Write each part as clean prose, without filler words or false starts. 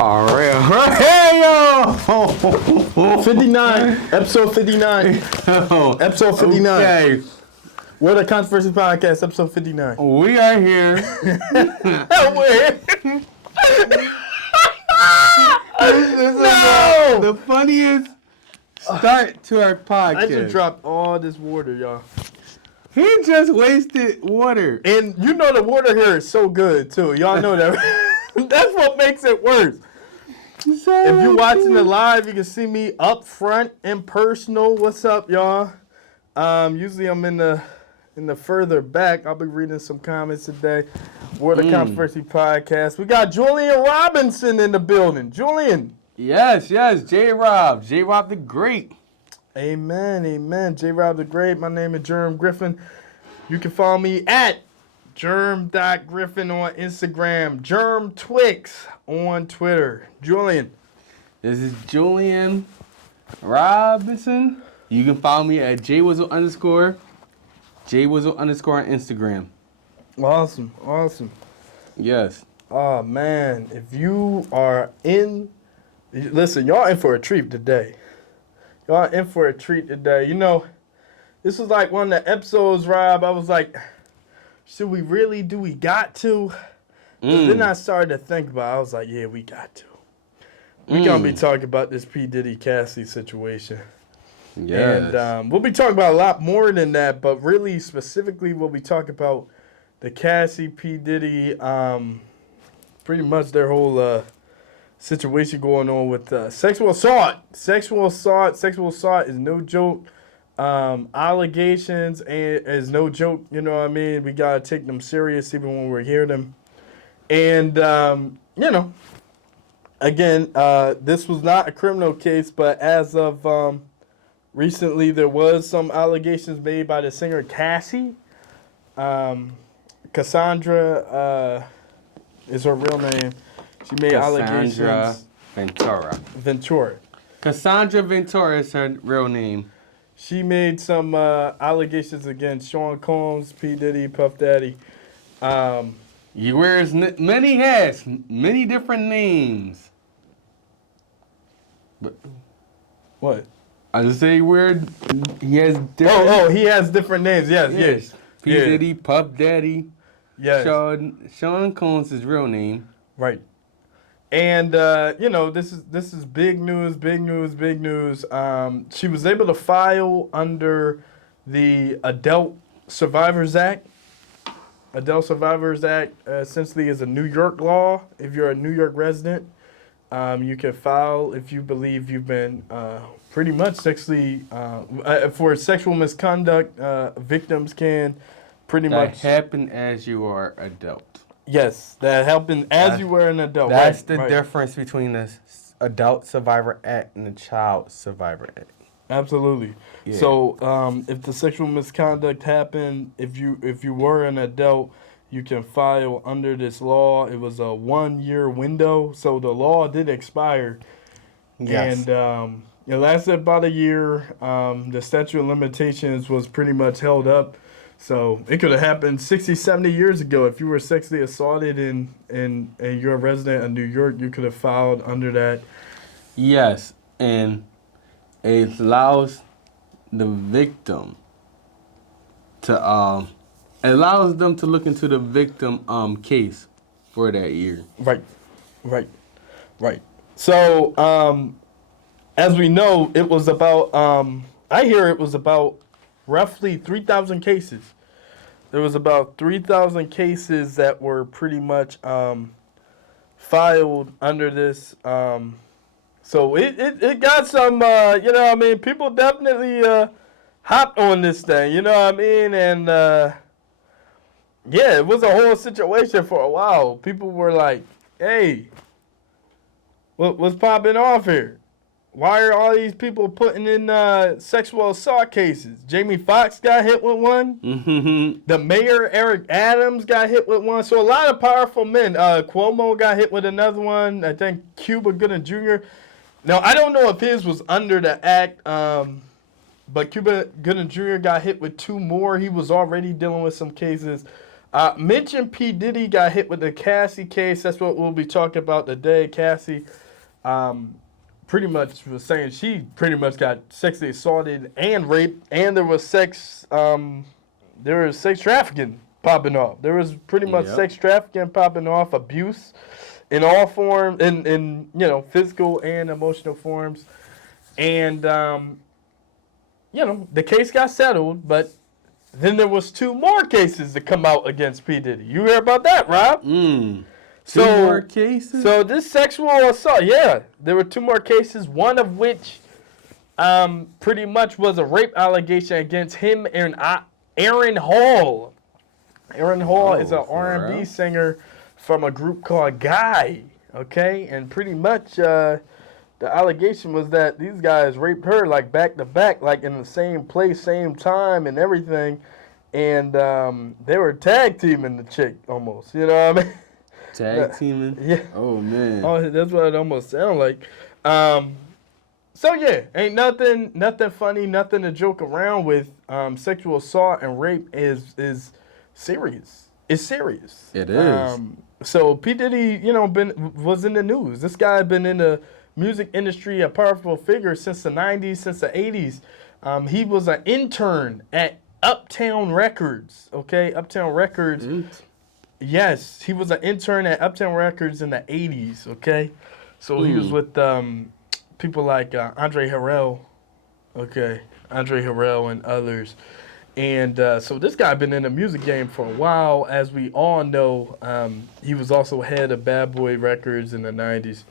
All right. Hey, yo! 59, episode 59. Episode 59. Okay. We're the Controversy Podcast, episode 59. We are here. No! The funniest start to our podcast. I just dropped all this water, y'all. He just wasted water. And you know the water here is so good, too. Y'all know that. That's what makes it worse. If you're watching the live, you can see me up front and personal. What's up, y'all? Usually I'm in the further back. I'll be reading some comments today. We're the Controversy Podcast. We got Julian Robinson in the building. Julian. Yes, J-Rob the Great. Amen. J-Rob the Great. My name is Germ Griffin. You can follow me at germ.griffin on Instagram. Germ Twix on Twitter. Julian. This is Julian Robinson. You can follow me at jwizzle_. jwizzle_ on Instagram. Awesome. Yes. Oh, man. If you are listen, y'all in for a treat today. You know, this was like one of the episodes, Rob. I was like, should we really? Do we got to? But then I started to think about it. I was like, yeah, we got to. We're going to be talking about this P Diddy Cassie situation. Yes. And we'll be talking about a lot more than that, but really specifically we'll be talking about the Cassie, P Diddy, pretty much their whole situation going on with sexual assault. Sexual assault is no joke. Allegations is no joke. You know what I mean? We got to take them serious even when we hear them. And, you know, again, this was not a criminal case, but as of recently there was some allegations made by the singer Cassie. Cassandra is her real name. She made allegations. Ventura. Cassandra Ventura is her real name. She made some allegations against Sean Combs, P Diddy, Puff Daddy. He wears many hats, many different names. But What? I just say he has different. He has different names. Yes. P Diddy, Puff Daddy. Yes. Sean Combs' his real name. Right. And you know, this is big news. She was able to file under the Adult Survivors Act. Adult Survivors Act essentially is a New York law. If you're a New York resident, you can file if you believe you've been pretty much sexually for sexual misconduct. Victims can pretty much happen as you are adult. Yes, that happened as you were an adult. That's the difference between the Adult Survivor Act and the Child Survivor Act. Absolutely. Yeah. So, if the sexual misconduct happened, if you were an adult, you can file under this law. It was a 1-year window, so the law did expire. Yes. And it lasted about a year. The statute of limitations was pretty much held up. So it could have happened 60, 70 years ago. If you were sexually assaulted and you're a resident of New York, you could have filed under that. Yes, and it allows the victim to allows them to look into the victim case for that year. Right. So as we know, it was about I hear it was about roughly 3,000 cases. There was about 3,000 cases that were pretty much filed under this. So it got some, you know what I mean? People definitely hopped on this thing, you know what I mean? And, yeah, it was a whole situation for a while. People were like, hey, what's popping off here? Why are all these people putting in sexual assault cases? Jamie Foxx got hit with one. Mm-hmm. The mayor, Eric Adams, got hit with one. So a lot of powerful men. Cuomo got hit with another one. I think Cuba Gooding Jr. Now, I don't know if his was under the act, but Cuba Gooding Jr. got hit with 2 more. He was already dealing with some cases. Mention P Diddy got hit with the Cassie case. That's what we'll be talking about today. Cassie, pretty much was saying she pretty much got sexually assaulted and raped, and there was sex trafficking popping off. There was pretty much sex trafficking popping off, abuse in all forms, in physical and emotional forms, and the case got settled, but then there was 2 more cases that come out against P Diddy. You hear about that, Rob? 2 more cases? So this sexual assault, yeah. There were 2 more cases, one of which pretty much was a rape allegation against him and Aaron Hall. Aaron Hall is an R&B singer from a group called Guy, okay? And pretty much the allegation was that these guys raped her like back to back, like in the same place, same time and everything. And they were tag teaming the chick almost, you know what I mean? Tag teaming? Yeah. Oh, man. Oh, that's what it almost sounded like. So, yeah, ain't nothing funny, nothing to joke around with. Sexual assault and rape is serious. It's serious. It is. So, P. Diddy, was in the news. This guy had been in the music industry, a powerful figure since the 90s, since the 80s. He was an intern at Uptown Records, okay? Uptown Records. Yes, he was an intern at Uptown Records in the 80s, okay? So he was with people like Andre Harrell, okay? Andre Harrell and others. And so this guy been in the music game for a while. As we all know, he was also head of Bad Boy Records in the 90s.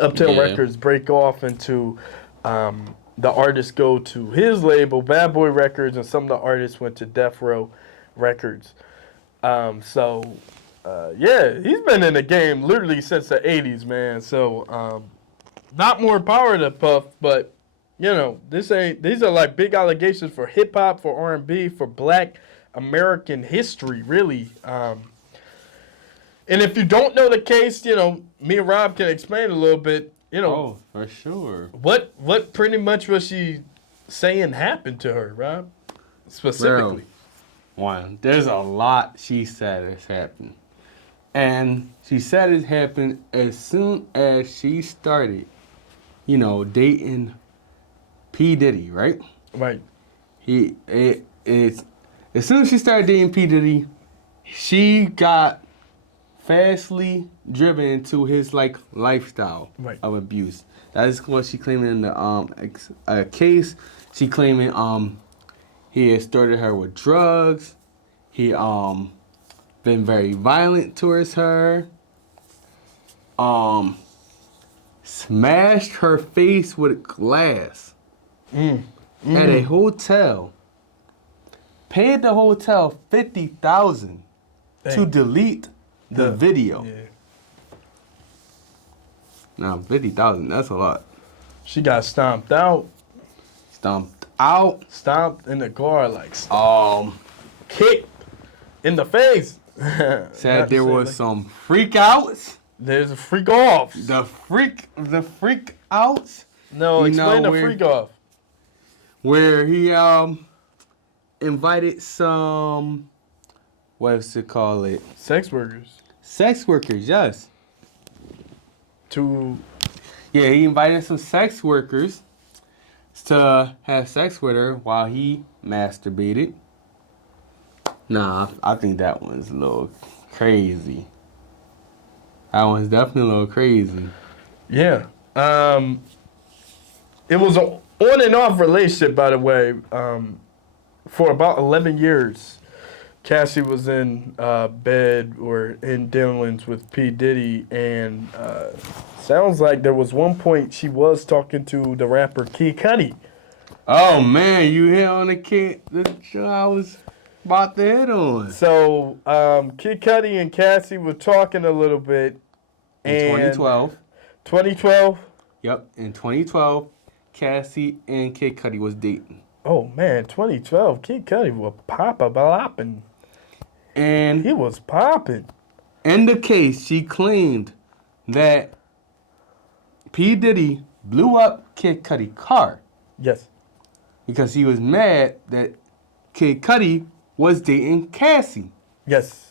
Uptown Records break off into the artists go to his label, Bad Boy Records, and some of the artists went to Death Row Records. He's been in the game literally since the 80s, man. So, not more power to Puff, but, these are like big allegations for hip-hop, for R&B, for Black American history, really. And if you don't know the case, me and Rob can explain a little bit, Oh, for sure. What pretty much was she saying happened to her, Rob? Specifically. One, there's a lot she said has happened. And she said it happened as soon as she started, dating P. Diddy, right? Right. As soon as she started dating P. Diddy, she got fastly driven into his lifestyle of abuse. That is what she claiming in the case. She claiming he had started her with drugs. He been very violent towards her. Smashed her face with glass at a hotel. Paid the hotel $50,000 to delete the video. Yeah. Now $50,000, that's a lot. She got stomped out. Stomped in the car, kicked in the face. Said there was some freak outs. There's a freak offs. The freak outs. No, explain the freak off. Where he invited some, what's it called? Sex workers. Sex workers, yes. He invited some sex workers to have sex with her while he masturbated. Nah, I think that one's a little crazy. That one's definitely a little crazy. Yeah. It was an on and off relationship, by the way, for about 11 years. Cassie was in bed or in dealings with P. Diddy, and sounds like there was one point she was talking to the rapper Kid Cudi. Oh, man, you hit on the kid I was about to hit on. So, Kid Cudi and Cassie were talking a little bit. In 2012. 2012? Yep, in 2012, Cassie and Kid Cudi was dating. Oh, man, 2012, Kid Cudi was popping. And he was popping. In the case, she claimed that P. Diddy blew up Kid Cudi's car. Yes. Because he was mad that Kid Cudi was dating Cassie. Yes.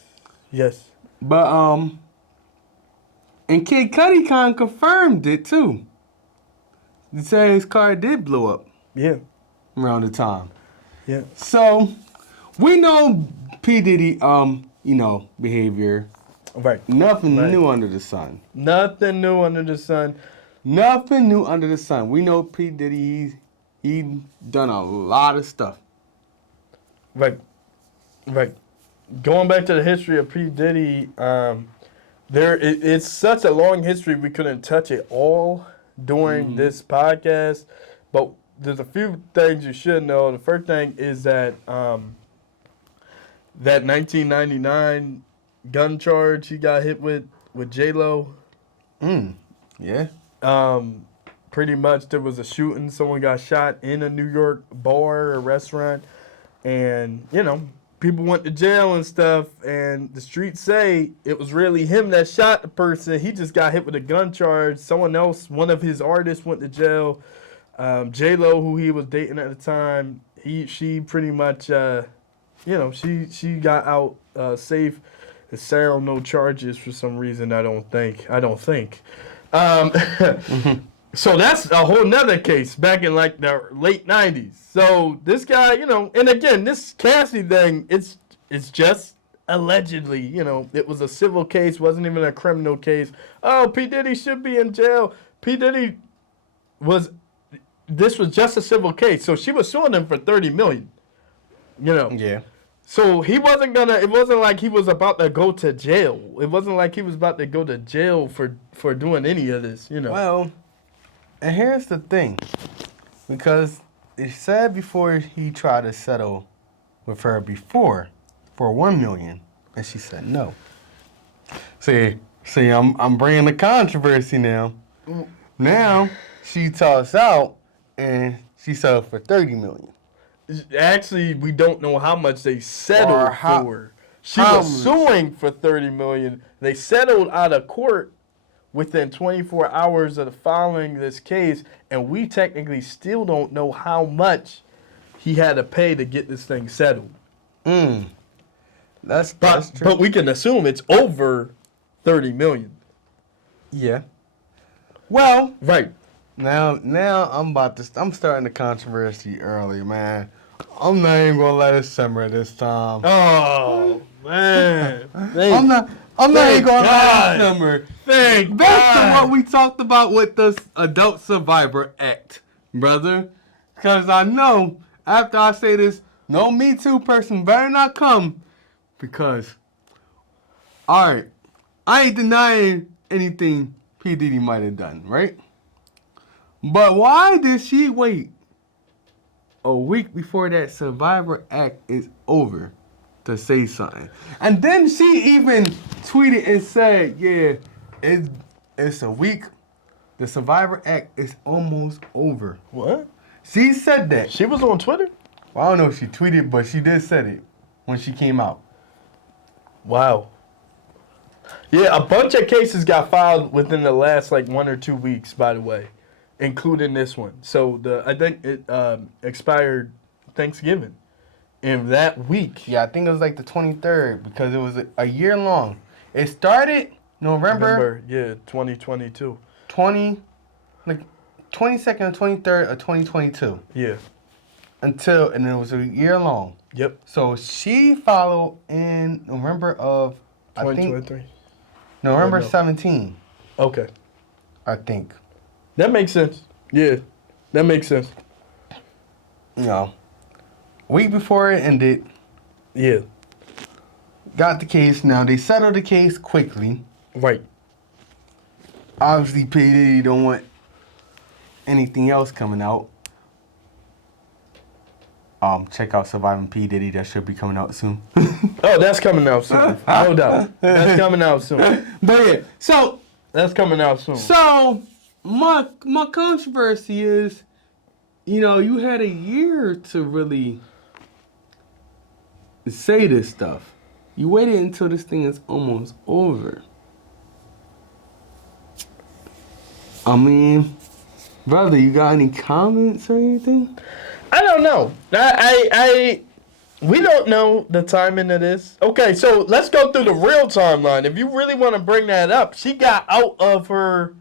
But and Kid Cudi kind of confirmed it too. He said his car did blow up. Yeah. Around the time. Yeah. So we know P Diddy behavior. Right. Nothing new under the sun. Nothing new under the sun. Nothing new under the sun. We know P Diddy. He done a lot of stuff. Right. Going back to the history of P Diddy, it's such a long history we couldn't touch it all during this podcast, but there's a few things you should know. The first thing is that that 1999 gun charge he got hit with J-Lo. Yeah. Pretty much there was a shooting. Someone got shot in a New York bar or restaurant, and people went to jail and stuff, and the streets say it was really him that shot the person. He just got hit with a gun charge. Someone else, one of his artists, went to jail. J-Lo, who he was dating at the time, she pretty much, she got out safe. Sarah, no charges for some reason. I don't think. So that's a whole nother case back in like the late 90s. So this guy, and again, this Cassie thing, it's just allegedly, it was a civil case, wasn't even a criminal case. Oh, P. Diddy should be in jail. P. Diddy this was just a civil case. So she was suing him for $30 million. Yeah. So it wasn't like he was about to go to jail. It wasn't like he was about to go to jail for doing any of this, Well, and here's the thing. Because it said before he tried to settle with her before for $1 million, and she said no. See, I'm bringing the controversy now. Now she tossed out, and she settled for $30 million. Actually, we don't know how much they settled for. She was suing for $30 million. They settled out of court within 24 hours of following this case, and we technically still don't know how much he had to pay to get this thing settled. That's true. But we can assume it's over $30 million. Yeah. Well, right. Now I'm starting the controversy early, man. I'm not even gonna let it simmer this time. Oh man. I'm not even gonna let it simmer. Back to what we talked about with the Adult Survivor Act, brother. Because I know after I say this, no Me Too person better not come. Because, alright, I ain't denying anything P. Diddy might have done, right? But why did she wait a week before that Survivor Act is over to say something? And then she even tweeted and said, yeah, it's a week. The Survivor Act is almost over. What? She said that. She was on Twitter? Well, I don't know if she tweeted, but she did say it when she came out. Wow. Yeah, a bunch of cases got filed within the last 1 or 2 weeks, by the way, including this one. So I think it expired Thanksgiving. In that week. Yeah, I think it was the 23rd because it was a year long. It started November 2022. 22nd or 23rd of 2022. Yeah. And it was a year long. Yep. So she followed in November of 2023. November 17. Okay. I think. That makes sense. Yeah. That makes sense. Week before it ended. Yeah. Got the case. Now they settled the case quickly. Right. Obviously, P. Diddy don't want anything else coming out. Check out Surviving P. Diddy. That should be coming out soon. Oh, that's coming out soon. No doubt. That's coming out soon. But yeah, so that's coming out soon. So my controversy is, you had a year to really say this stuff. You waited until this thing is almost over. I mean, brother, you got any comments or anything? I don't know. We don't know the timing of this. Okay, so let's go through the real timeline. If you really want to bring that up, she got out of her.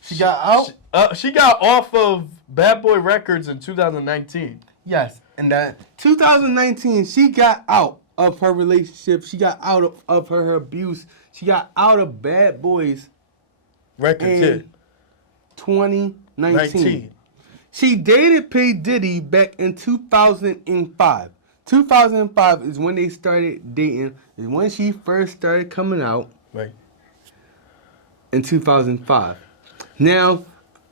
She got out? She got off of Bad Boy Records in 2019. Yes. And that 2019, she got out of her relationship. She got out of her abuse. She got out of Bad Boys Records in 2019. She dated P Diddy back in 2005. 2005 is when they started dating. Is when she first started coming out. Right. In 2005. Now,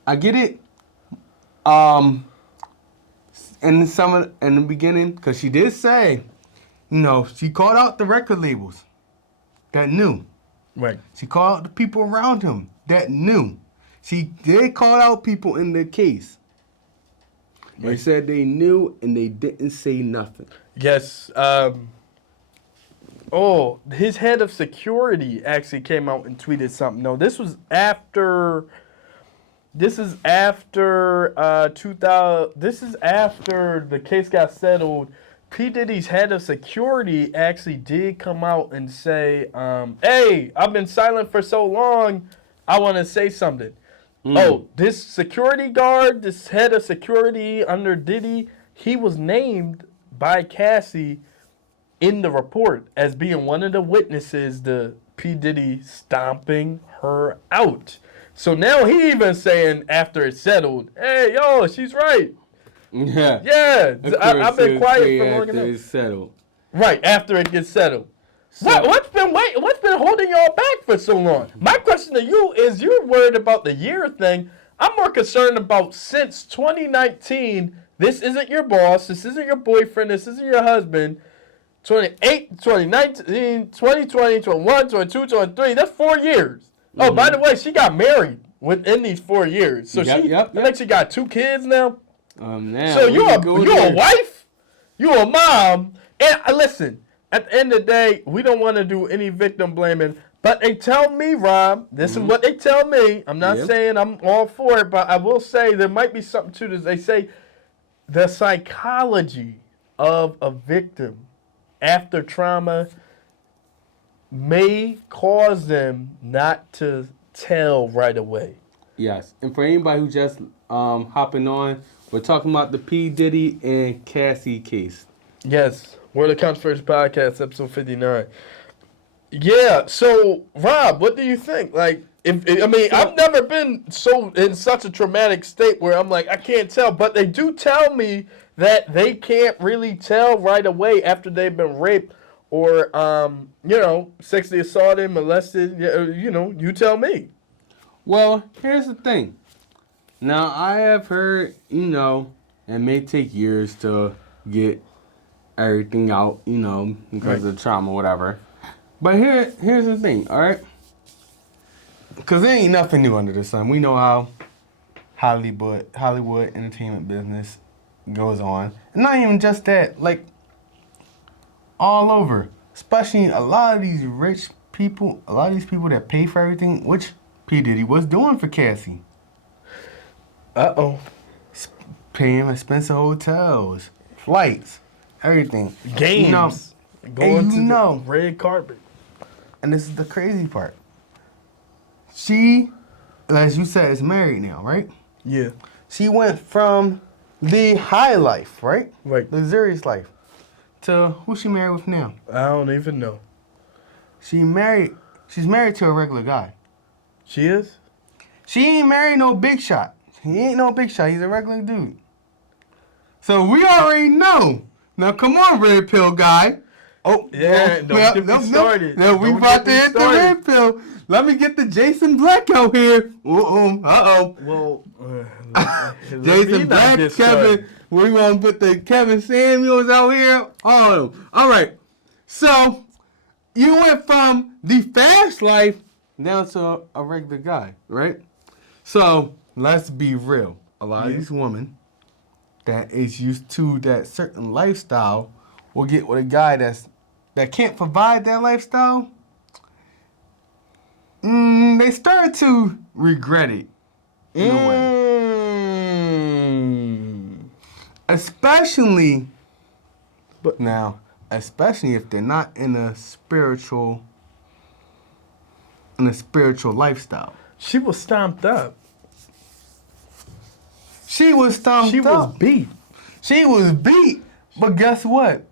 I get it. In the beginning, because she did say, she called out the record labels that knew. Right. She called out the people around him that knew. She did call out people in the case. They said they knew and they didn't say nothing. Yes. His head of security actually came out and tweeted something. No, this is after 2000. This is after the case got settled. P Diddy's head of security actually did come out and say, "Hey, I've been silent for so long. I want to say something." Oh, this security guard, this head of security under Diddy, he was named by Cassie in the report as being one of the witnesses to P Diddy stomping her out. So now he even saying after it's settled, "Hey, yo, she's right." Yeah. Yeah. I've been quiet for long enough. It's settled. Right, after it gets settled. So, what's been holding y'all back for so long? My question to you is, you're worried about the year thing. I'm more concerned about since 2019, this isn't your boss, this isn't your boyfriend, this isn't your husband. 2019, 2020, 21, 22, 23, that's 4 years. Mm-hmm. Oh, by the way, she got married within these 4 years. So I think she got 2 kids now. Now so you're a wife, you're a mom, and listen, at the end of the day, we don't want to do any victim blaming, but they tell me, Rob, this is what they tell me. I'm not saying I'm all for it, but I will say there might be something to this. They say the psychology of a victim after trauma may cause them not to tell right away. Yes, and for anybody who just hopping on, we're talking about the P Diddy and Cassie case. Yes. World of Controversy Podcast, episode 59. Yeah, so, Rob, what do you think? Like, I've never been in such a traumatic state where I'm like, I can't tell. But they do tell me that they can't really tell right away after they've been raped or, sexually assaulted, molested. You tell me. Well, here's the thing. Now, I have heard, it may take years to get everything out, because of trauma, whatever. But here's the thing, all right? Because there ain't nothing new under the sun. We know how Hollywood entertainment business goes on. And not even just that, like, all over. Especially a lot of these rich people, a lot of these people that pay for everything, which P. Diddy was doing for Cassie. Uh-oh. Paying expensive hotels, flights, everything. Games. Going to the red carpet. And this is the crazy part. She, as you said, is married now, right? Yeah. She went from the high life, right? Right. The luxurious life, to who she married with now? I don't even know. She's married to a regular guy. She is? She ain't married no big shot. He ain't no big shot. He's a regular dude. So we already know. Now come on, red pill guy. Oh, yeah, don't get me started. No, we about to hit the red pill. Let me get the Jason Black out here. Uh-oh. Well, Jason Black, Kevin. We're going to put the Kevin Samuels out here. All right. So, you went from the fast life down to a regular guy, right? So, let's be real. A lot of these women that is used to that certain lifestyle will get with a guy that can't provide that lifestyle. They start to regret it in a way. Especially But now, especially if they're not in a spiritual lifestyle. she was stomped up. She was stomped She up. was beat. She was beat. But guess what?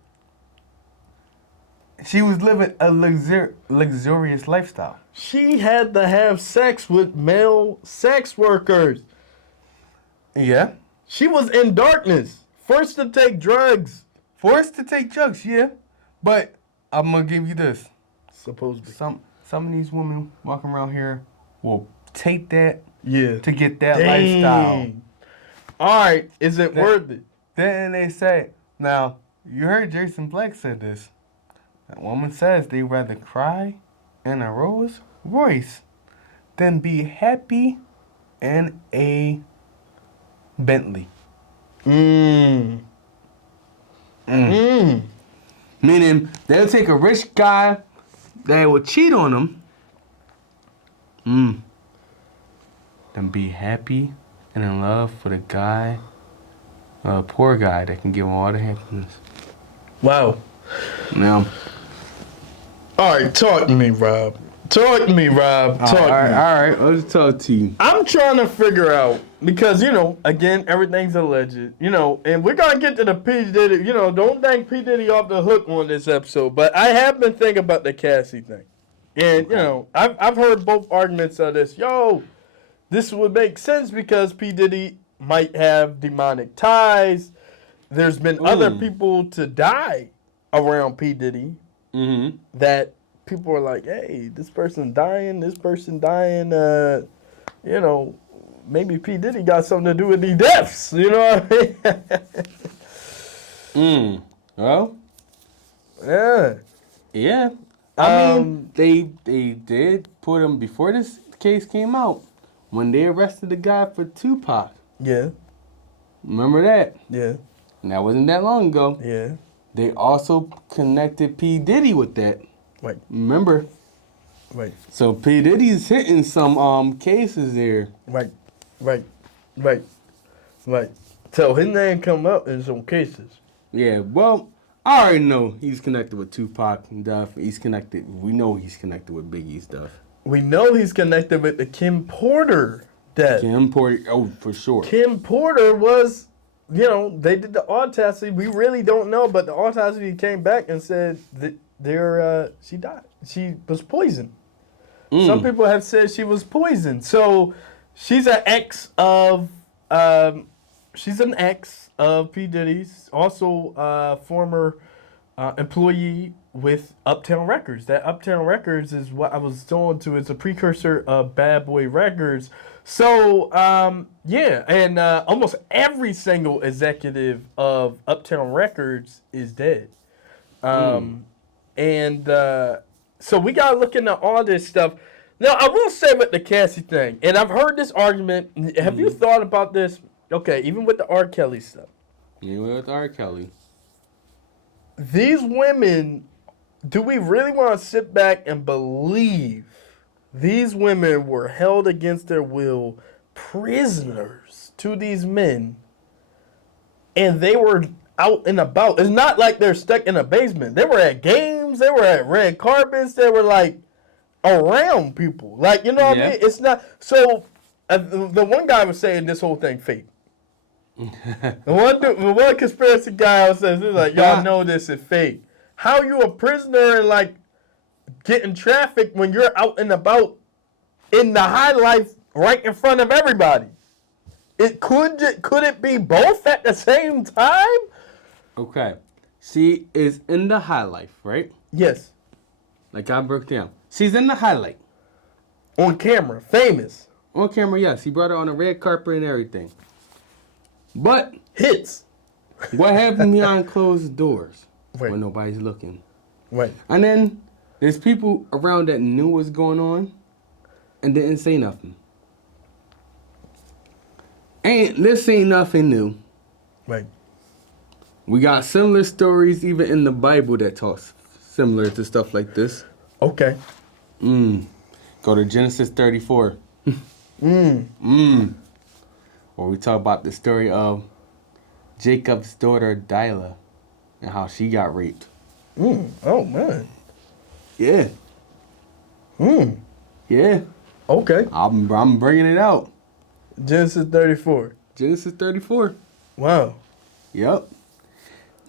She was living a luxurious lifestyle. She had to have sex with male sex workers. Yeah. She was in darkness. Forced to take drugs. Yeah. But I'm gonna give you this. Supposedly. Some of these women walking around here will take that to get that lifestyle. All right, is it worth it? Then they say, now, you heard Jason Black said this. That woman says they'd rather cry in a Rolls Royce than be happy in a Bentley. Meaning, they'll take a rich guy that will cheat on them than be happy and in love for the guy, a poor guy that can give them all the happiness. Wow. Now, all right, talk to me, Rob. Talk to me. All right, let's talk to you. I'm trying to figure out, because, again, everything's alleged, and we're going to get to the P Diddy, don't thank P Diddy off the hook on this episode, but I have been thinking about the Cassie thing. And, I've heard both arguments of this. This would make sense because P Diddy might have demonic ties. There's been other people to die around P Diddy that people are like, hey, this person dying, maybe P Diddy got something to do with these deaths. You know what I mean? Well, yeah. I mean, they did put him before this case came out when they arrested the guy for Tupac. Yeah. Remember that? Yeah. And that wasn't that long ago. Yeah. They also connected P Diddy with that. Right. Remember? Right. So P Diddy's hitting some cases there. Right. So his name come up in some cases. Yeah. Well, I already know he's connected with Tupac and stuff. We know he's connected with Biggie's stuff. We know he's connected with the Kim Porter death. Kim Porter, oh, for sure. Kim Porter was, they did the autopsy. We really don't know, but the autopsy came back and said that she died. She was poisoned. Some people have said she was poisoned. So she's an ex of P Diddy's, also former employee with Uptown Records. That Uptown Records is what I was told to. It's a precursor of Bad Boy Records. So, and almost every single executive of Uptown Records is dead. So we got to look into all this stuff. Now, I will say with the Cassie thing, and I've heard this argument. Have you thought about this? Okay, even with the R. Kelly stuff. Yeah, with R. Kelly. These women, do we really want to sit back and believe these women were held against their will, prisoners to these men, and they were out and about? It's not like they're stuck in a basement. They were at games. They were at red carpets. They were like around people. Like, what I mean? It's not. So the one guy was saying this whole thing fake. The one conspiracy guy was saying, like, y'all know this is fake. How you a prisoner and like getting trafficked when you're out and about in the high life right in front of everybody? Could it be both at the same time? Okay. She is in the high life, right? Yes. Like I broke down. She's in the highlight. On camera. Famous. On camera, yes. He brought her on a red carpet and everything. But hits. What happened behind closed doors when nobody's looking? Right. And then there's people around that knew what's going on and didn't say nothing. This ain't nothing new. Right. We got similar stories even in the Bible that talks similar to stuff like this. Okay. Go to Genesis 34. Where we talk about the story of Jacob's daughter Dinah. and how she got raped. Oh, man. Yeah. Yeah. Okay. I'm bringing it out. Genesis 34. Genesis 34. Wow. Yep.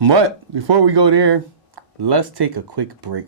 But before we go there, let's take a quick break.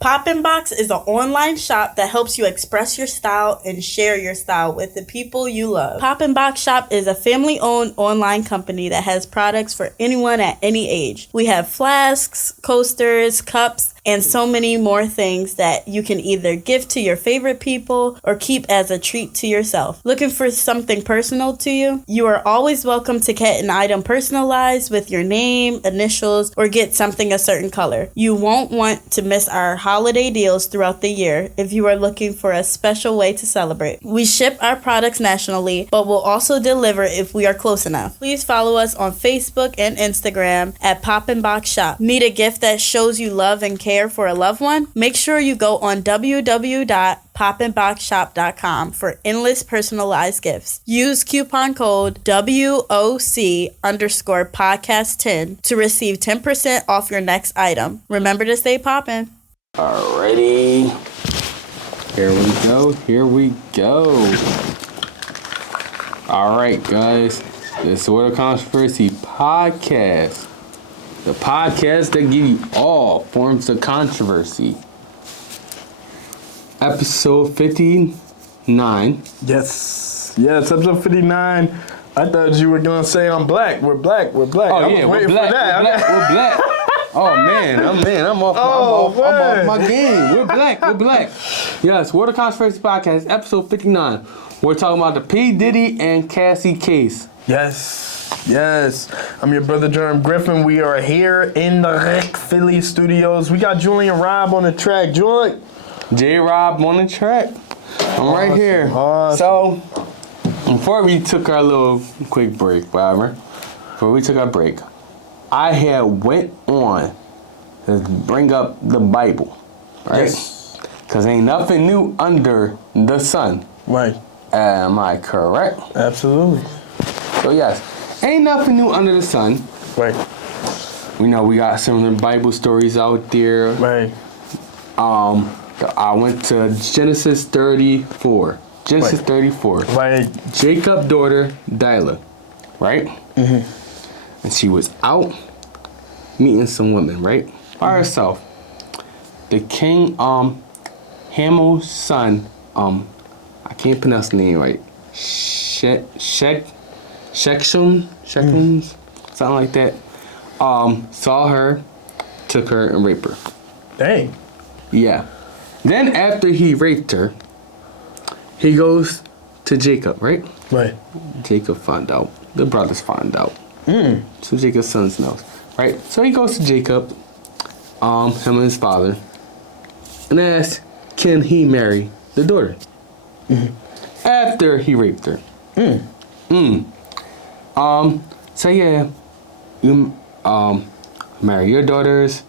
Poppin' Box is an online shop that helps you express your style and share your style with the people you love. Poppin' Box Shop is a family-owned online company that has products for anyone at any age. We have flasks, coasters, cups, and so many more things that you can either gift to your favorite people or keep as a treat to yourself. Looking for something personal to you? You are always welcome to get an item personalized with your name, initials, or get something a certain color. You won't want to miss our holiday deals throughout the year if you are looking for a special way to celebrate. We ship our products nationally, but will also deliver if we are close enough. Please follow us on Facebook and Instagram at Poppin' Box Shop. Need a gift that shows you love and care for a loved one? Make sure you go on www.poppinboxshop.com for endless personalized gifts. Use coupon code WOC_podcast10 to receive 10% off your next item. Remember to stay poppin'. Alrighty. Here we go. Alright, guys. This Word of Controversy podcast. The podcast that give you all forms of controversy. Episode 59. Yes, episode 59. I thought you were going to say I'm black. We're black. Oh, yeah, we're black. We're black. Oh, man. I'm off my game. We're black. Yes, Word of Controversy podcast, episode 59. We're talking about the P Diddy and Cassie case. Yes. I'm your brother, Germ Griffin. We are here in the Rec Philly studios. We got Julian and Rob on the track. Julian. J-Rob on the track. I'm right here. Awesome. So, before we took our little quick break, I had went on to bring up the Bible, right? Yes. Because ain't nothing new under the sun. Right. Am I correct? Absolutely. So, yes. Ain't nothing new under the sun. Right. We know we got some of the Bible stories out there. Right. I went to Genesis 34. Genesis 34. Right. Jacob's daughter, Dinah, right? Mm-hmm. And she was out meeting some women, right? By herself. The king, Hamel's son, I can't pronounce the name right. Shechem, something like that. Saw her, took her, and raped her. Dang. Yeah. Then after he raped her, he goes to Jacob, right? Right. Jacob found out. The brothers found out. So Jacob's sons knows, right? So he goes to Jacob, him and his father, and asks, can he marry the daughter? After he raped her. So yeah, you marry your daughters.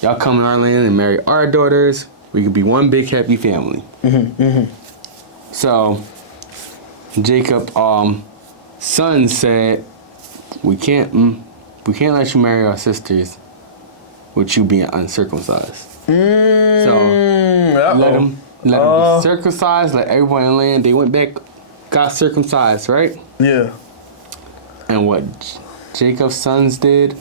Y'all come to our land and marry our daughters. We could be one big happy family. So Jacob, son said, we can't let you marry our sisters with you being uncircumcised. So let them be circumcised. Let everyone in the land. They went back, got circumcised, right? Yeah. And what Jacob's sons did,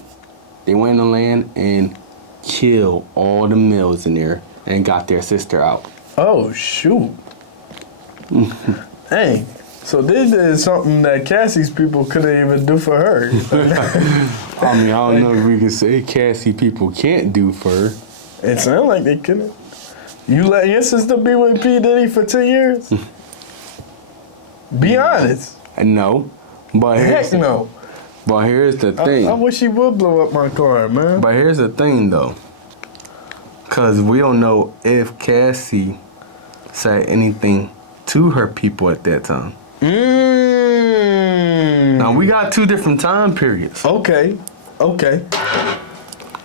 they went in the land and killed all the males in there and got their sister out. Oh, shoot. Dang. So they did something that Cassie's people couldn't even do for her. I mean, I don't know if we can say Cassie people can't do for her. It sounded like they couldn't. You let your sister be with P Diddy for 10 years? Be honest. No. But Heck no. But here's the thing. I wish he would blow up my car, man. But here's the thing, though. Because we don't know if Cassie said anything to her people at that time. Now, we got two different time periods. Okay.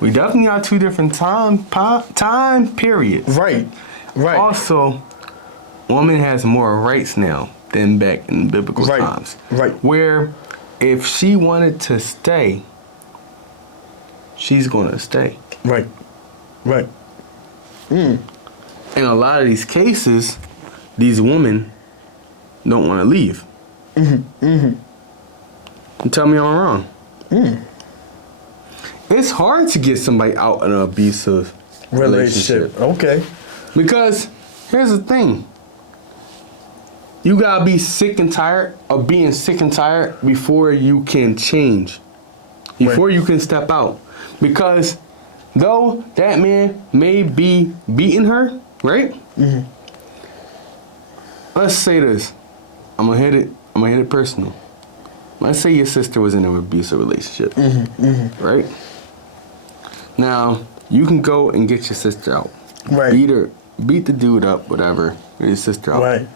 We definitely got two different time periods. Right. Also, woman has more rights now than back in biblical times. Right. Where if she wanted to stay she's gonna stay. Right. In a lot of these cases, these women don't want to leave. And tell me I'm wrong. It's hard to get somebody out of an abusive relationship. Okay. Because here's the thing. You gotta be sick and tired of being sick and tired before you can change. Before you can step out. Because though that man may be beating her, right? Let's say this. I'm gonna hit it personal. Let's say your sister was in an abusive relationship. Right? Now, you can go and get your sister out. Right. Beat the dude up, whatever. Get your sister out. Right.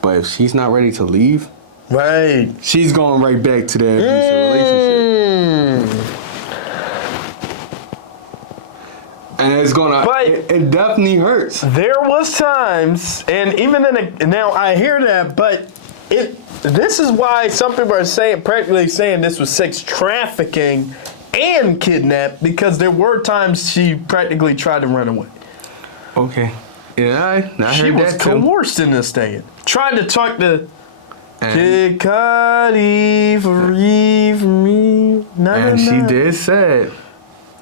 But if she's not ready to leave, Right. she's going right back to that abusive relationship. And it's gonna, it definitely hurts. There was times, and even now I hear that, but this is why some people are practically saying this was sex trafficking and kidnap, because there were times she practically tried to run away. Okay. Yeah, I heard She was that too. coerced into staying. Tried to talk to Kid Cudi for me. And she did said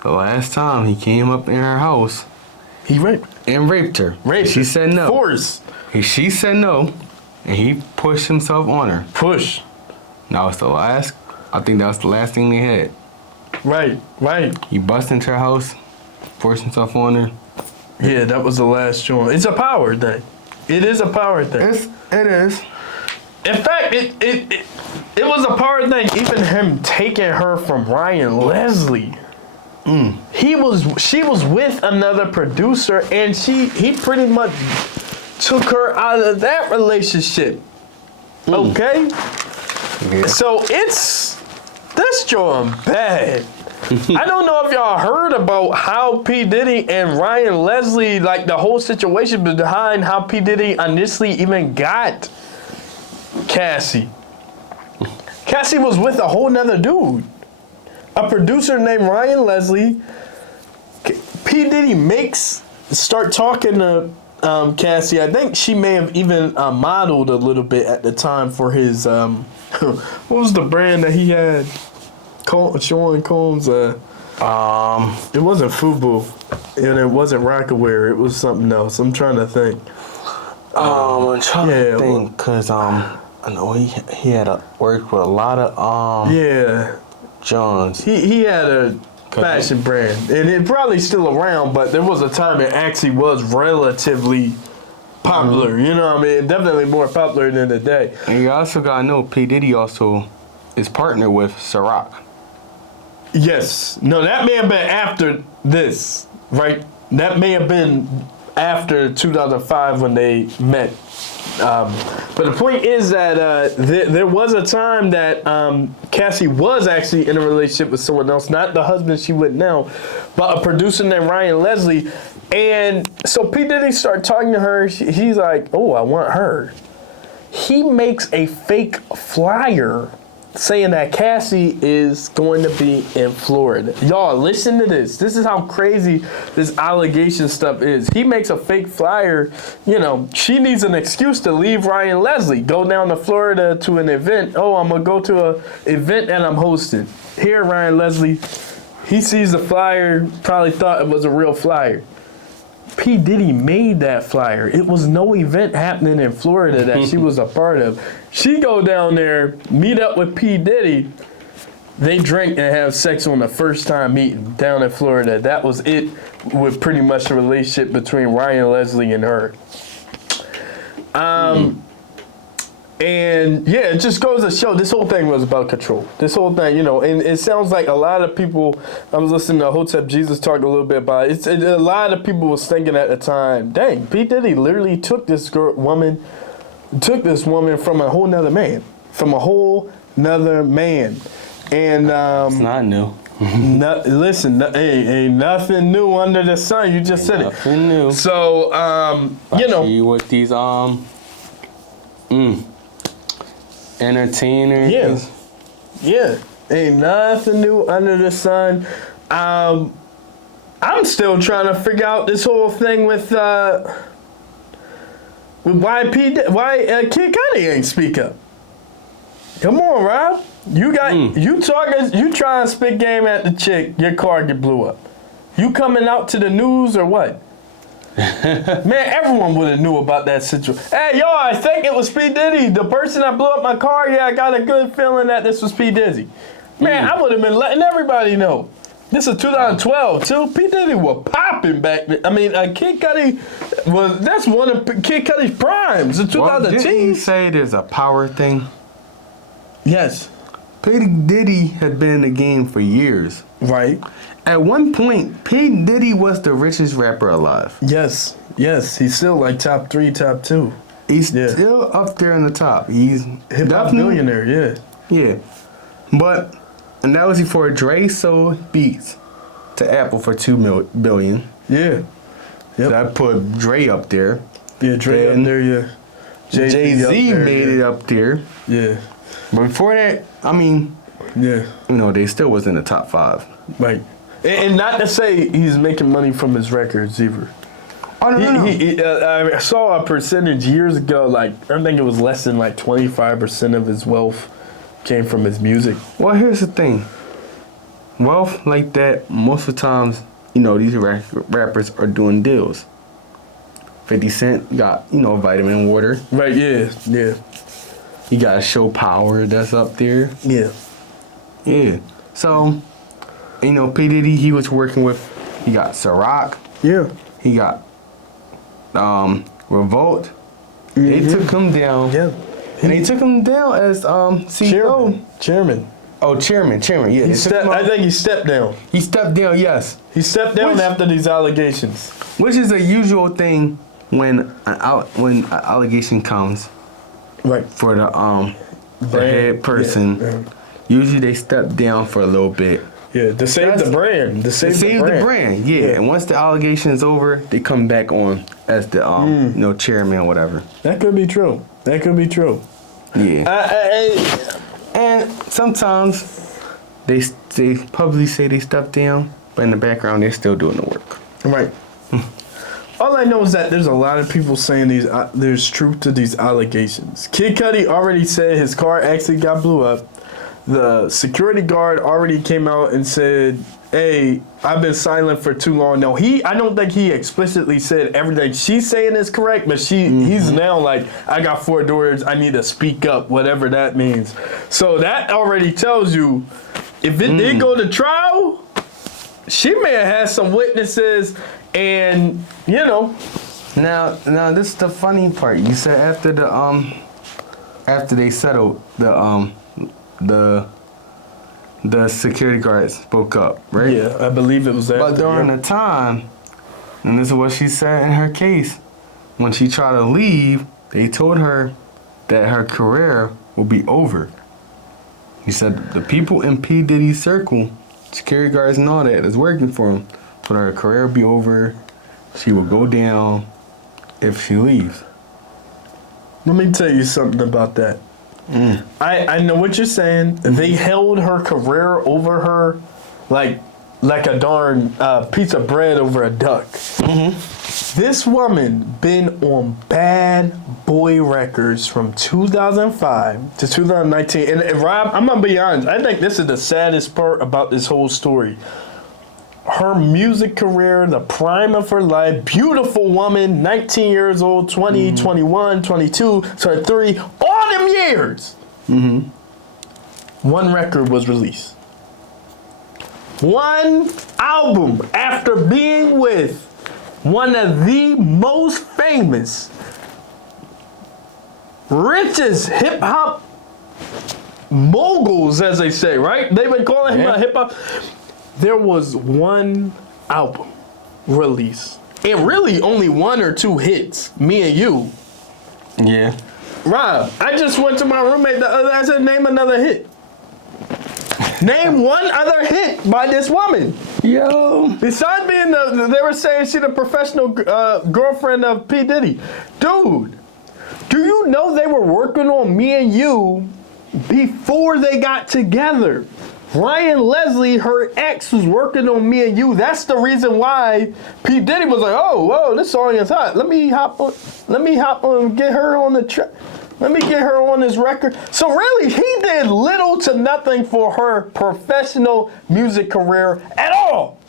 the last time he came up in her house, he raped her. She said no. Force. She said no, and he pushed himself on her. Push. That was the last. I think that was the last thing they had. Right. He busted into her house, forced himself on her. Yeah, that was the last joint. It's a power thing. It is a power thing. It is. In fact, it was a power thing. Even him taking her from Ryan Leslie. She was with another producer, and he pretty much took her out of that relationship. Okay? Yeah. So this joint bad. I don't know if y'all heard about how P Diddy and Ryan Leslie, like the whole situation behind how P Diddy initially even got Cassie. Cassie was with a whole nother dude. A producer named Ryan Leslie. P Diddy start talking to Cassie. I think she may have even modeled a little bit at the time for his what was the brand that he had? Julian and Combs. It wasn't Fubu, and it wasn't Rockaware. It was something else. I'm trying to think. I'm trying to think, cause I know he had worked with a lot of Johns. He had a fashion brand, and it probably still around, but there was a time it actually was relatively popular. You know what I mean? Definitely more popular than today. And you also gotta know P Diddy also is partnered with Ciroc. Yes. No, that may have been after this, right? That may have been after 2005 when they met. But the point is that there was a time that Cassie was actually in a relationship with someone else, not the husband she with now, but a producer named Ryan Leslie. And so P. Diddy started talking to her. He's like, oh, I want her. He makes a fake flyer saying that Cassie is going to be in Florida. Y'all, listen to this. This is how crazy this allegation stuff is. He makes a fake flyer. You know, she needs an excuse to leave Ryan Leslie, go down to Florida to an event. Oh, I'm going to go to an event that I'm hosting. Here, Ryan Leslie, he sees the flyer, probably thought it was a real flyer. P. Diddy made that flyer. It was no event happening in Florida that she was a part of. She go down there, meet up with P. Diddy. They drink and have sex on the first time meeting down in Florida. That was it with pretty much the relationship between Ryan Leslie and her. And yeah, it just goes to show this whole thing was about control. This whole thing, you know, and it sounds like a lot of people, I was listening to Hotep Jesus talk a little bit about it. A lot of people was thinking at the time, dang, P. Diddy literally took this woman from a whole nother man. And it's not new. Listen, ain't nothing new under the sun. You just said nothing it. New. So, you know. See with these entertainers. Yeah. Ain't nothing new under the sun. I'm still trying to figure out this whole thing with why Kid Cudi ain't speak up. Come on, Rob. You try and spit game at the chick, your car get blew up. You coming out to the news or what? Man, everyone would have knew about that situation. Hey, y'all, I think it was P Diddy. The person that blew up my car, yeah, I got a good feeling that this was P Diddy. Man, I would have been letting everybody know. This is 2012, too. P Diddy was popping back then. I mean, Kid Cudi that's one of Kid Cudi's primes in 2010. Well, didn't you say there's a power thing? Yes. P Diddy had been in the game for years. Right. At one point, P Diddy was the richest rapper alive. Yes. He's still like top 3, top 2. He's still up there in the top. He's hip-hop millionaire, yeah. Yeah. And that was before Dre sold beats to Apple for $2 billion. Yeah. Yep. That put Dre up there. Yeah, Dre up there, yeah. Jay-Z made it up there. Yeah. But before that, I mean, yeah, they still was in the top 5. Right. And not to say he's making money from his records either. Oh, no. I saw a percentage years ago, like, I think it was less than like 25% of his wealth came from his music. Well, here's the thing. Wealth like that, most of the times, these rappers are doing deals. 50 Cent got, vitamin water. Right, yeah. He got Show Power that's up there. Yeah. Yeah. So, P Diddy, he was working with, he got Ciroc. Yeah. He got Revolt. Mm-hmm. They took him down. Yeah. And they took him down as CEO. Chairman. Oh, chairman, yeah. I think he stepped down. He stepped down, yes. He stepped down after these allegations. Which is a usual thing when an allegation comes. Right. For the head person. Yeah. Usually they step down for a little bit. Yeah, to save the brand. To save the brand, yeah. And once the allegation is over, they come back on as the chairman or whatever. That could be true. Yeah. And sometimes they publicly say they stepped down, but in the background they're still doing the work. Right. All I know is that there's a lot of people saying there's truth to these allegations. Kid Cudi already said his car actually got blew up. The security guard already came out and said, hey, I've been silent for too long. No, I don't think he explicitly said everything she's saying is correct, but he's now like, I got 4 doors, I need to speak up, whatever that means. So that already tells you, if it did go to trial, she may have had some witnesses and, Now this is the funny part. You said after they settled, the security guard spoke up, right? Yeah, I believe it was that. But during the time, and this is what she said in her case, when she tried to leave, they told her that her career will be over. He said the people in P Diddy's circle, security guards and all that that's working for him, told her career will be over. She will go down if she leaves. Let me tell you something about that. I know what you're saying. They held her career over her like a darn piece of bread over a duck. This woman been on Bad Boy Records from 2005 to 2019. And Rob, I'm going to be honest. I think this is the saddest part about this whole story. Her music career, the prime of her life, beautiful woman, 19 years old, 20, 21, 22, 23, all them years. One record was released. One album after being with one of the most famous, richest hip-hop moguls, as they say, right? They've been calling him a hip-hop. There was one album released. And really only 1 or 2 hits, Me and You. Yeah. Rob, I just went to my roommate the other. I said, name another hit. Name one other hit by this woman. Yo. Besides being they were saying she the professional girlfriend of P Diddy. Dude, do you know they were working on Me and You before they got together? Ryan Leslie, her ex, was working on Me and You. That's the reason why P Diddy was like, oh, whoa, this song is hot. Let me hop on and get her on the track. Let me get her on this record. So really, he did little to nothing for her professional music career at all.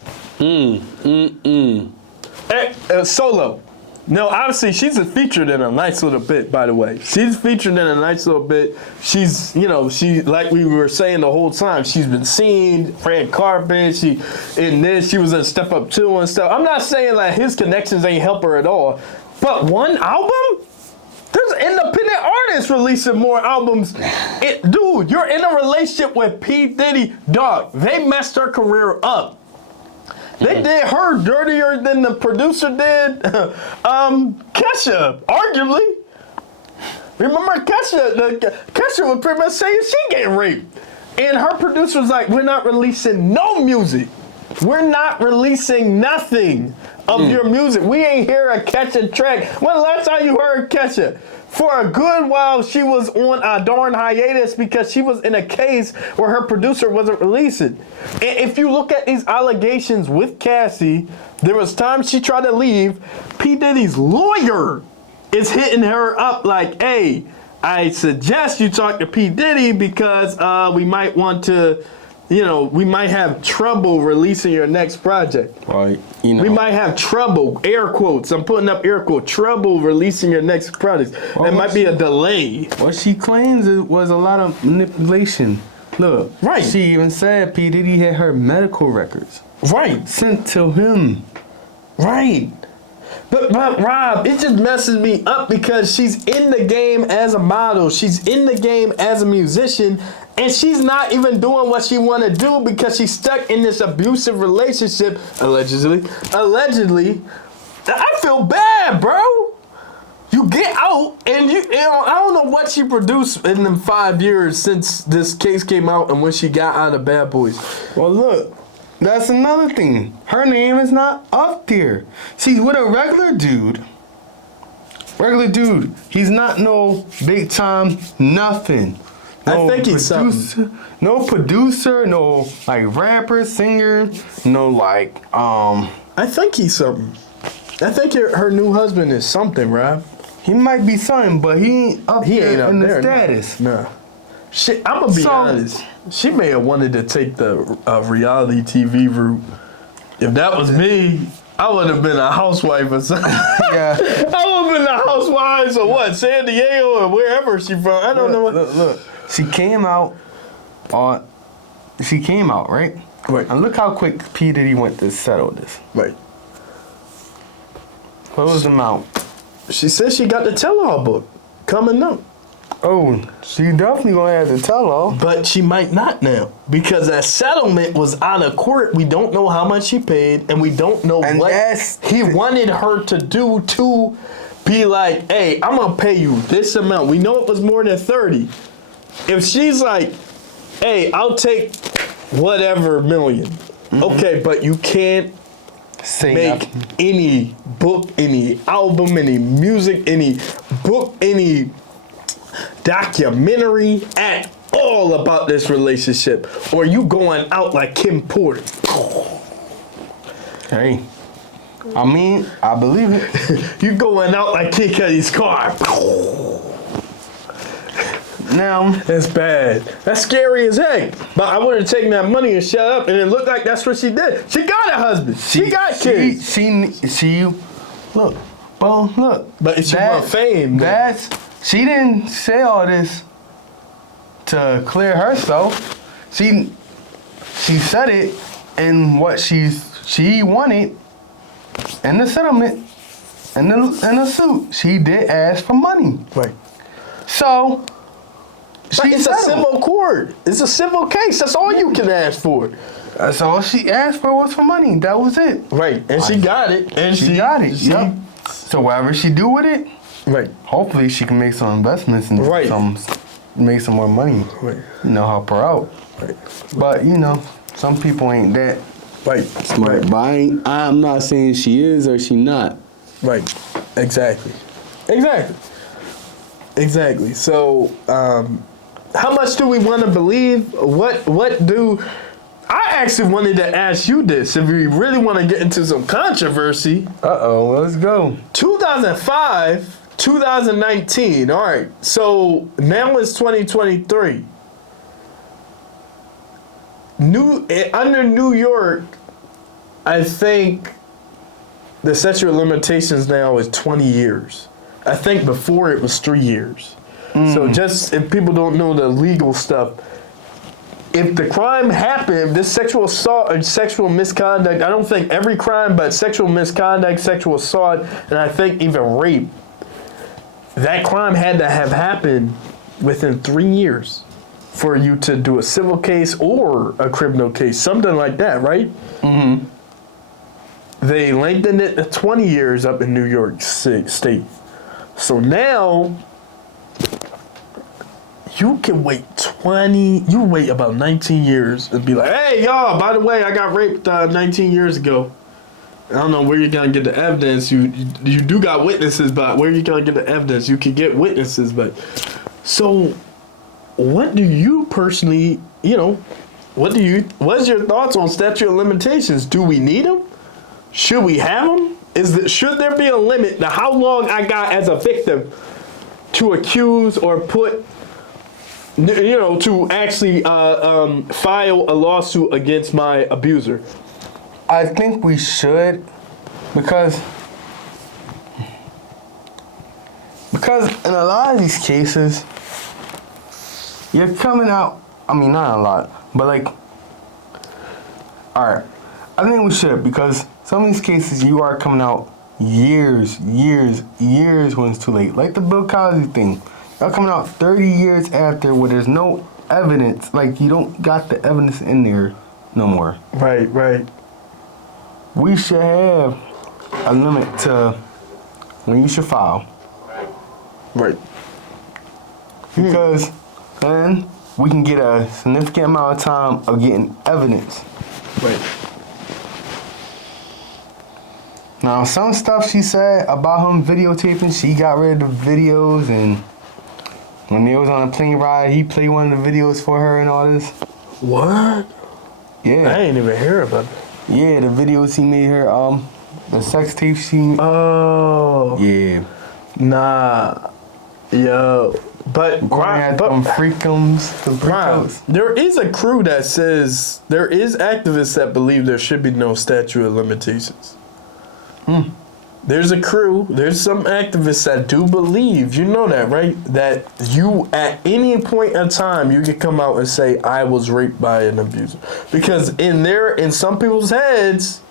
Solo. No, obviously, she's featured in a nice little bit, by the way. She's featured in a nice little bit. She's, she, like we were saying the whole time, she's been seen, red carpet, she was in Step Up 2 and stuff. I'm not saying like his connections ain't help her at all, but one album? There's independent artists releasing more albums. Dude, you're in a relationship with P. Diddy, dog. They messed her career up. They did her dirtier than the producer did Kesha, arguably. Remember Kesha? Kesha was pretty much saying she getting raped. And her producer was like, we're not releasing no music. We're not releasing nothing of your music. We ain't hear a Kesha track. When the last time you heard Kesha? For a good while, she was on a darn hiatus because she was in a case where her producer wasn't releasing. And if you look at these allegations with Cassie, there was times she tried to leave. P. Diddy's lawyer is hitting her up like, hey, I suggest you talk to P. Diddy because we might want to, we might have trouble releasing your next project. Right. We might have trouble, air quotes, I'm putting up air quotes, trouble releasing your next project. There might be a delay. What she claims was a lot of manipulation. Look, right. She even said P. Diddy had her medical records. Right. Sent to him. Right. But Rob, it just messes me up because she's in the game as a model. She's in the game as a musician. And she's not even doing what she want to do because she's stuck in this abusive relationship, allegedly. I feel bad, bro. You get out and I don't know what she produced in them 5 years since this case came out and when she got out of Bad Boys. Well, look, that's another thing. Her name is not up there. She's with a regular dude. He's not no big time nothing. I think he's producer, no producer, no like rapper, singer, no like I think he's something. I think her new husband is something, Rob. He might be something, but he ain't up there in the status. No. Shit, I'm gonna be honest. She may have wanted to take the reality TV route. If that was me, I would have been a housewife or something. Yeah. I would have been a housewife or what? San Diego or wherever she from. I don't know what. Look. She came out, right? Right. And look how quick P. Diddy went to settle this. Right. Close them out. She said she got the tell-all book coming up. Oh, she definitely gonna have the tell-all. But she might not now because that settlement was out of court. We don't know how much she paid, and we don't know what he wanted her to do to be like, hey, I'm gonna pay you this amount. We know it was more than 30. If she's like, hey, I'll take whatever million. Okay, but you can't make any book, any album, any music, any book, any documentary at all about this relationship, or you going out like Kim Porter. Hey, I mean, I believe it. You going out like Kid Cudi's car. Now, that's bad. That's scary as heck. But I would have taken that money and shut up, and it looked like that's what she did. She got a husband. She got kids. She look. Well, look. But if she want fame, she didn't say all this to clear herself. She said it in what she wanted in the settlement, in the suit. She did ask for money. Right. So. It's a civil court. It's a civil case. That's all you can ask for. That's all she asked for was for money. That was it. Right. And she got it. And she got it. Yep. So whatever she do with it, right. Hopefully she can make some investments and make some more money. Right. Help her out. Right. But some people ain't that smart. Right. But I'm not saying she is or she not. Right. Exactly. So how much do we want to believe? What do... I actually wanted to ask you this. If we really want to get into some controversy. Uh-oh, let's go. 2005, 2019. All right. So now it's 2023. Under New York, I think the statute of limitations now is 20 years. I think before it was 3 years. So just if people don't know the legal stuff, if the crime happened, this sexual assault or sexual misconduct, I don't think every crime, but sexual misconduct, sexual assault, and I think even rape, that crime had to have happened within 3 years for you to do a civil case or a criminal case, something like that, right? Mm-hmm. They lengthened it to 20 years up in New York State. So now, you can wait about 19 years and be like, hey, y'all, by the way, I got raped 19 years ago. I don't know where you're going to get the evidence. You do got witnesses, but where you going to get the evidence? You can get witnesses, but... So, what do you personally, what's your thoughts on statute of limitations? Do we need them? Should we have them? Should there be a limit to how long I got as a victim to accuse or put... to actually file a lawsuit against my abuser? I think we should, because in a lot of these cases, you're coming out, I mean, not a lot, but like, alright, I think we should, because some of these cases you are coming out years when it's too late. Like the Bill Cosby thing. Y'all coming out 30 years after where there's no evidence, like you don't got the evidence in there no more. Right. We should have a limit to when you should file. Right. Because then we can get a significant amount of time of getting evidence. Right. Now, some stuff she said about him videotaping, she got rid of the videos, and when they was on a plane ride, he played one of the videos for her and all this. What? Yeah. I ain't even hear about that. Yeah, the videos he made her, the sex tapes she... Oh. Yeah. Nah. Yo. But freakums. There is a crew that says, there is activists that believe there should be no statute of limitations. There's a crew, there's some activists that do believe, you know that, right? That you, at any point in time, you can come out and say, I was raped by an abuser. Because in some people's heads,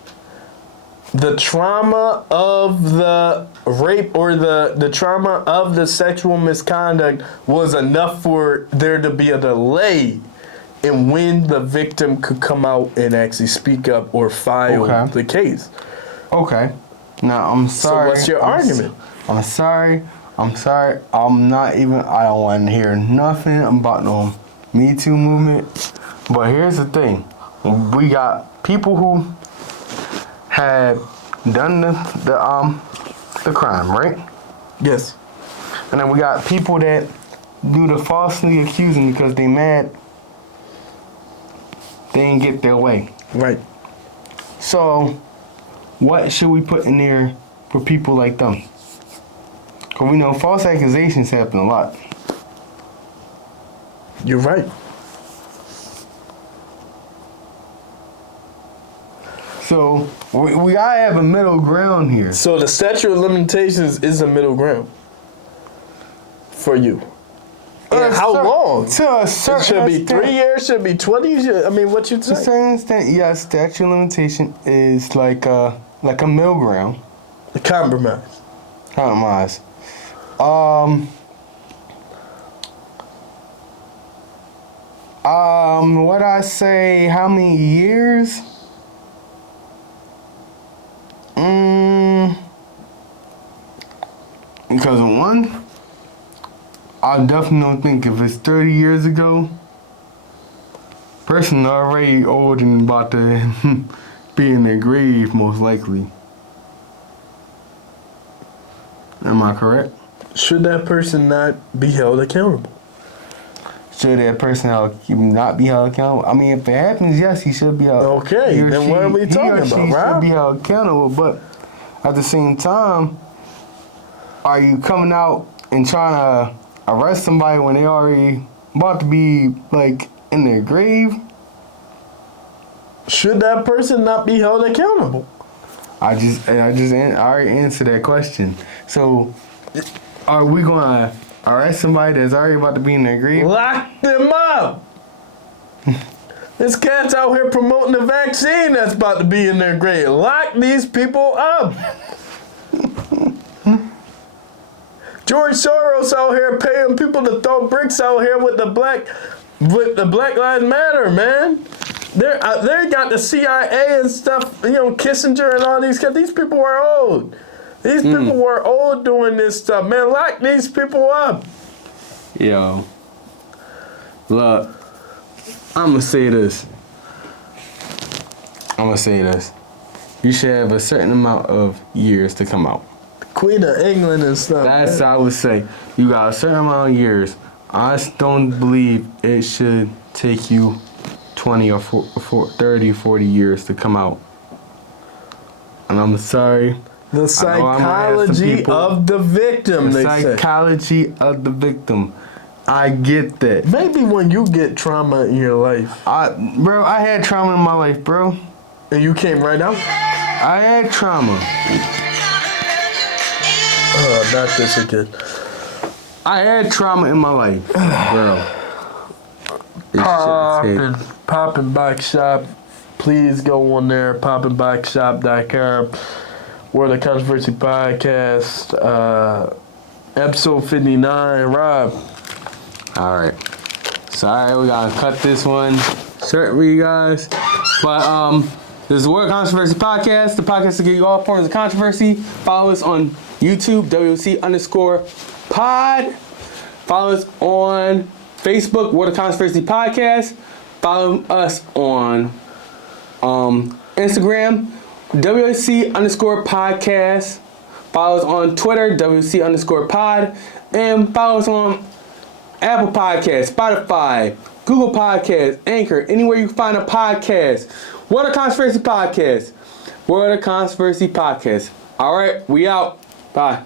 the trauma of the rape or the trauma of the sexual misconduct was enough for there to be a delay in when the victim could come out and actually speak up or file the case. Okay. Now, I'm sorry. So what's your argument? I'm sorry. I don't want to hear nothing about no Me Too movement. But here's the thing. We got people who had done the crime, right? Yes. And then we got people that do the falsely accusing because they mad they didn't get their way. Right. So, what should we put in there for people like them? Because we know false accusations happen a lot. You're right. So, we gotta have a middle ground here. So the statute of limitations is a middle ground for you. And how long? To a certain It should be extent. 3 years, should be 20 years. I mean, what you To a say? certain extent, yes, statute of limitation is like a middle ground. The compromise. Compromise. What I say, how many years? Because one, I definitely don't think if it's 30 years ago, person already old and about to be in their grave, most likely. Am I correct? Should that person not be held accountable? should that person not be held accountable? I mean, if it happens, yes, he should be held. Okay, then what are we talking about, Rob? Should be held accountable, but at the same time, are you coming out and trying to arrest somebody when they already about to be like in their grave? Should that person not be held accountable? I already answered that question. So, are we gonna arrest somebody that's already about to be in their grave? Lock them up. This cat's out here promoting the vaccine that's about to be in their grave. Lock these people up. George Soros out here paying people to throw bricks out here with the Black Lives Matter, man. They got the CIA and stuff, Kissinger and all these guys. These people were old. These people were old doing this stuff, man. Lock these people up. Yo. Look, I'm going to say this. You should have a certain amount of years to come out. Queen of England and stuff. That's what I would say. You got a certain amount of years. I just don't believe it should take you 20 or 30, 40 years to come out. And I'm sorry. The psychology of the victim, the psychology of the victim. I get that. Maybe when you get trauma in your life. Bro, I had trauma in my life, bro. And you came right out? I had trauma. Oh, not this again. I had trauma in my life, bro. Poppin' Box Shop. Please go on there, poppinboxshop.com. Word of Controversy Podcast, episode 59. Rob. All right. Sorry, we gotta cut this one short for you guys. But this is the Word of Controversy Podcast, the podcast to get you all forms of controversy. Follow us on YouTube, WC_pod. Follow us on Facebook, Word of Controversy Podcast. Follow us on Instagram, WC_podcast. Follow us on Twitter, WC_pod. And follow us on Apple Podcasts, Spotify, Google Podcasts, Anchor, anywhere you find a podcast. Word of Controversy Podcast. Word of Controversy Podcast. All right, we out. Bye.